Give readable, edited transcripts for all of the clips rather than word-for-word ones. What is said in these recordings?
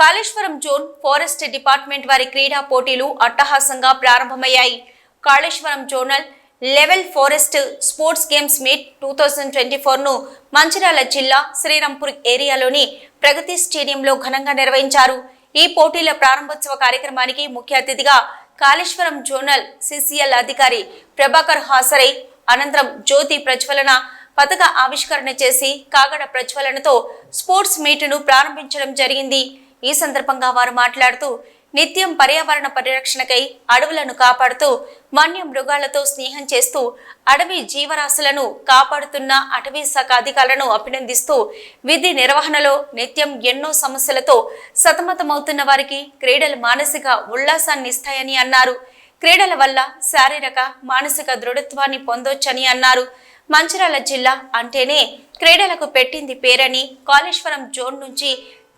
Kaleshwaram zone forest department వారి క్రీడా పోటీలు అట్టహాసంగా ప్రారంభమయ్యాయి. Kaleshwaram zonal level forest sports games meet 2024 ను మంచిర్యాల జిల్లా శ్రీరాంపూర్ ఏరియాలోని ప్రగతి స్టేడియంలో ఘనంగా నిర్వహించారు. ఈ పోటీల ప్రారంభోత్సవ కార్యక్రమానికి ముఖ్య అతిథిగా కాళేశ్వరం జోనల్ సిసిఎల్ అధికారి ప్రభాకర్ హాజరై అనంతరం జ్యోతి ప్రజ్వలన పతాక ఆవిష్కరణ చేసి కాగడ ప్రజ్వలనతో స్పోర్ట్స్ మీట్ను ప్రారంభించడం జరిగింది. ఈ సందర్భంగా వారు మాట్లాడుతూ నిత్యం పర్యావరణ పరిరక్షణకై అడవులను కాపాడుతూ వన్య మృగాలతో స్నేహం చేస్తూ అడవి జీవరాశులను కాపాడుతున్న అటవీ శాఖ అధికారులను అభినందిస్తూ విధి నిర్వహణలో నిత్యం ఎన్నో సమస్యలతో సతమతమవుతున్న వారికి క్రీడలు మానసిక ఉల్లాసాన్ని ఇస్తాయని అన్నారు. క్రీడల వల్ల శారీరక మానసిక దృఢత్వాన్ని పొందొచ్చని అన్నారు. మంచిర్యాల జిల్లా అంటేనే క్రీడలకు పెట్టింది పేరని, కాళేశ్వరం జోన్ నుంచి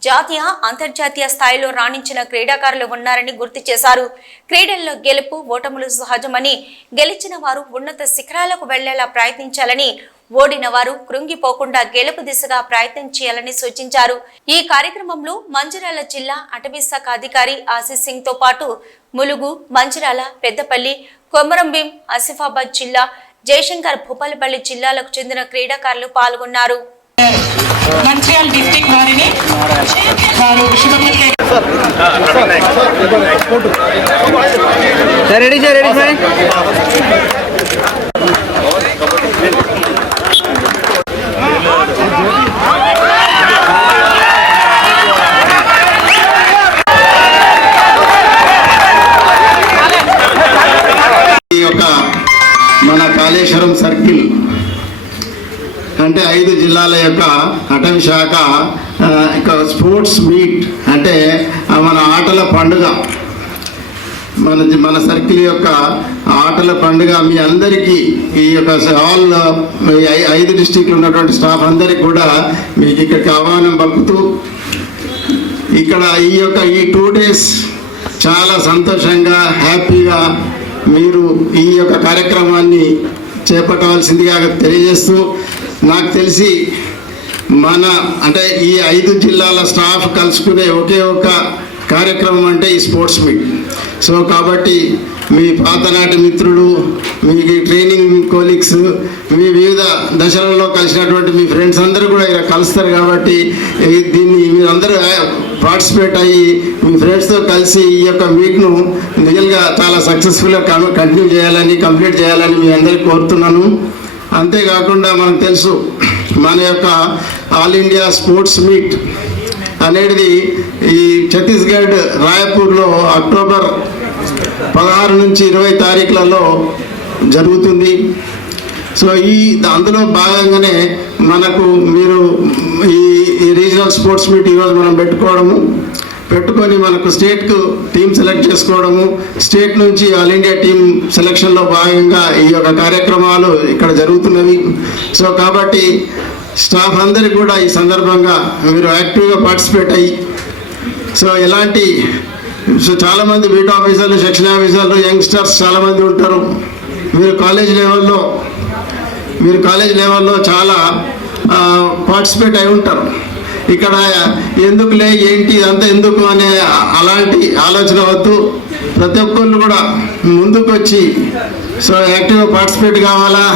జాతీయ అంతర్జాతీయ స్థాయిలో రాణించిన క్రీడాకారులు ఉన్నారని గుర్తు చేశారు. క్రీడల్లో గెలుపు ఓటములు సహజమని, గెలిచిన వారు ఉన్నత శిఖరాలకు వెళ్లేలా ప్రయత్నించాలని, ఓడిన వారు కృంగిపోకుండా గెలుపు దిశగా ప్రయత్నం చేయాలని సూచించారు. ఈ కార్యక్రమంలో మంచిర్యాల జిల్లా అటవీ శాఖ అధికారి ఆశీష్ సింగ్ తో పాటు ములుగు, మంచిర్యాల, పెద్దపల్లి, కొమరంభీం, ఆసిఫాబాద్ జిల్లా, జయశంకర్, భూపాలపల్లి జిల్లాలకు చెందిన క్రీడాకారులు పాల్గొన్నారు. మంచిర్యాల డిస్ట్రిక్ట్ వారిని ఈ యొక్క మన కాళేశ్వరం సర్కిల్ అంటే 5 జిల్లాల యొక్క అటవీ శాఖ స్పోర్ట్స్ మీట్ అంటే మన ఆటల పండుగ, మన సర్కిల్ యొక్క ఆటల పండుగ మీ అందరికీ ఈ యొక్క ఆల్ 5 డిస్ట్రిక్ట్లు ఉన్నటువంటి స్టాఫ్ అందరికీ కూడా మీకు ఇక్కడికి ఆహ్వానం పంపుతూ ఇక్కడ ఈ 2 days చాలా సంతోషంగా హ్యాపీగా మీరు ఈ యొక్క కార్యక్రమాన్ని చేపట్టవలసిందిగా తెలియజేస్తూ, నాకు తెలిసి అంటే ఈ 5 జిల్లాల స్టాఫ్ కలుసుకునే ఒకే ఒక కార్యక్రమం అంటే ఈ స్పోర్ట్స్ మీట్. సో కాబట్టి మీ పాతనాటి మిత్రులు, మీ ట్రైనింగ్ కోలీగ్స్, మీ వివిధ దశలలో కలిసినటువంటి మీ ఫ్రెండ్స్ అందరూ కూడా ఇలా కలుస్తారు. కాబట్టి దీన్ని మీరందరూ పార్టిసిపేట్ అయ్యి మీ ఫ్రెండ్స్తో కలిసి ఈ యొక్క మీట్ను నిజంగా చాలా సక్సెస్ఫుల్గా కంటిన్యూ చేయాలని, కంప్లీట్ చేయాలని మీ అందరికీ కోరుతున్నాను. అంతేకాకుండా మనకు తెలుసు మన యొక్క ఆల్ ఇండియా స్పోర్ట్స్ మీట్ అనేది ఈ ఛత్తీస్గఢ్ రాయపూర్లో అక్టోబర్ 16 నుంచి 20 తారీఖులలో జరుగుతుంది. సో అందులో భాగంగానే మనకు మీరు ఈ రీజనల్ స్పోర్ట్స్ మీట్ ఈరోజు మనం పెట్టుకొని మనకు స్టేట్కు టీం సెలెక్ట్ చేసుకోవడము, స్టేట్ నుంచి ఆల్ ఇండియా టీం సెలెక్షన్లో భాగంగా ఈ యొక్క కార్యక్రమాలు ఇక్కడ జరుగుతున్నవి. సో కాబట్టి స్టాఫ్ అందరికీ కూడా ఈ సందర్భంగా మీరు యాక్టివ్గా పార్టిసిపేట్ అయ్యి చాలామంది బీట్ ఆఫీసర్లు, సెక్షన్ ఆఫీసర్లు, యంగ్స్టర్స్ చాలామంది ఉంటారు. మీరు కాలేజ్ లెవెల్లో చాలా పార్టిసిపేట్ అయి ఉంటారు. ఇక్కడ ఎందుకులే ఏంటి ఇదంతా ఎందుకు అనే అలాంటి ఆలోచన వద్దు. ప్రతి ఒక్కళ్ళు కూడా ముందుకు వచ్చి యాక్టివ్గా పార్టిసిపేట్ కావాలా.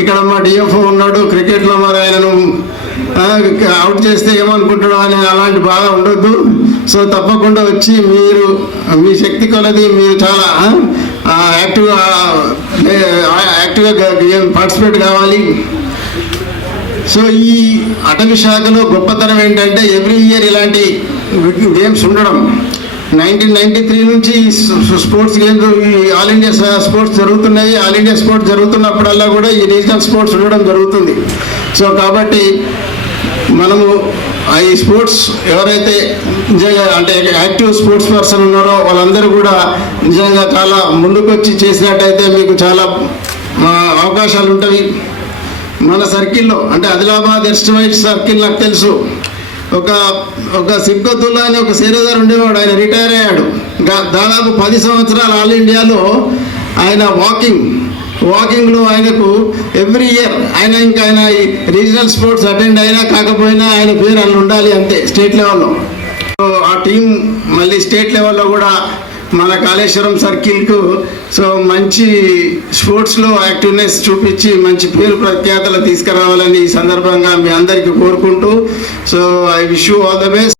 ఇక్కడ మా డిఎఫ్ఓ ఉన్నాడు, క్రికెట్లో మరి ఆయనను అవుట్ చేస్తే ఏమనుకుంటాడో అని అలాంటి బాధ ఉండొద్దు. సో తప్పకుండా వచ్చి మీరు మీ శక్తి కొలది మీరు చాలా యాక్టివ్గా పార్టిసిపేట్ కావాలి. సో ఈ అటవీ శాఖలో గొప్పతనం ఏంటంటే ఎవ్రీ ఇయర్ ఇలాంటి గేమ్స్ ఉండడం. 1993 నుంచి sports games all India sports జరుగుతున్నాయి. ఆల్ ఇండియా స్పోర్ట్స్ జరుగుతున్నప్పుడల్లా కూడా ఈ రీజనల్ స్పోర్ట్స్ ఉండడం జరుగుతుంది. సో కాబట్టి మనము ఈ స్పోర్ట్స్ ఎవరైతే నిజంగా అంటే యాక్టివ్ స్పోర్ట్స్ పర్సన్ ఉన్నారో వాళ్ళందరూ కూడా నిజంగా చాలా ముందుకు వచ్చి చేసినట్టయితే మీకు చాలా అవకాశాలు ఉంటాయి. మన సర్కిల్లో అంటే ఆదిలాబాద్ ఎస్టిమేట్ సర్కిల్ నాకు తెలుసు ఒక సిబ్గతుల్లా అని ఒక సేరేదారు ఉండేవాడు. ఆయన రిటైర్ అయ్యాడు. దాదాపు 10 సంవత్సరాలు ఆల్ ఇండియాలో ఆయన వాకింగ్లో ఆయనకు ఎవ్రీ ఇయర్ ఆయన రీజనల్ స్పోర్ట్స్ అటెండ్ అయినా కాకపోయినా ఆయన పేరు అలా ఉండాలి అంతే స్టేట్ లెవెల్లో. ఆ టీం మళ్ళీ స్టేట్ లెవెల్లో కూడా మన కాళేశ్వరం సర్కిల్కు సో మంచి స్పోర్ట్స్లో యాక్టివ్నెస్ చూపించి మంచి పేరు ప్రఖ్యాతలు తీసుకురావాలని ఈ సందర్భంగా మీ అందరికీ కోరుకుంటూ so I wish you all the best.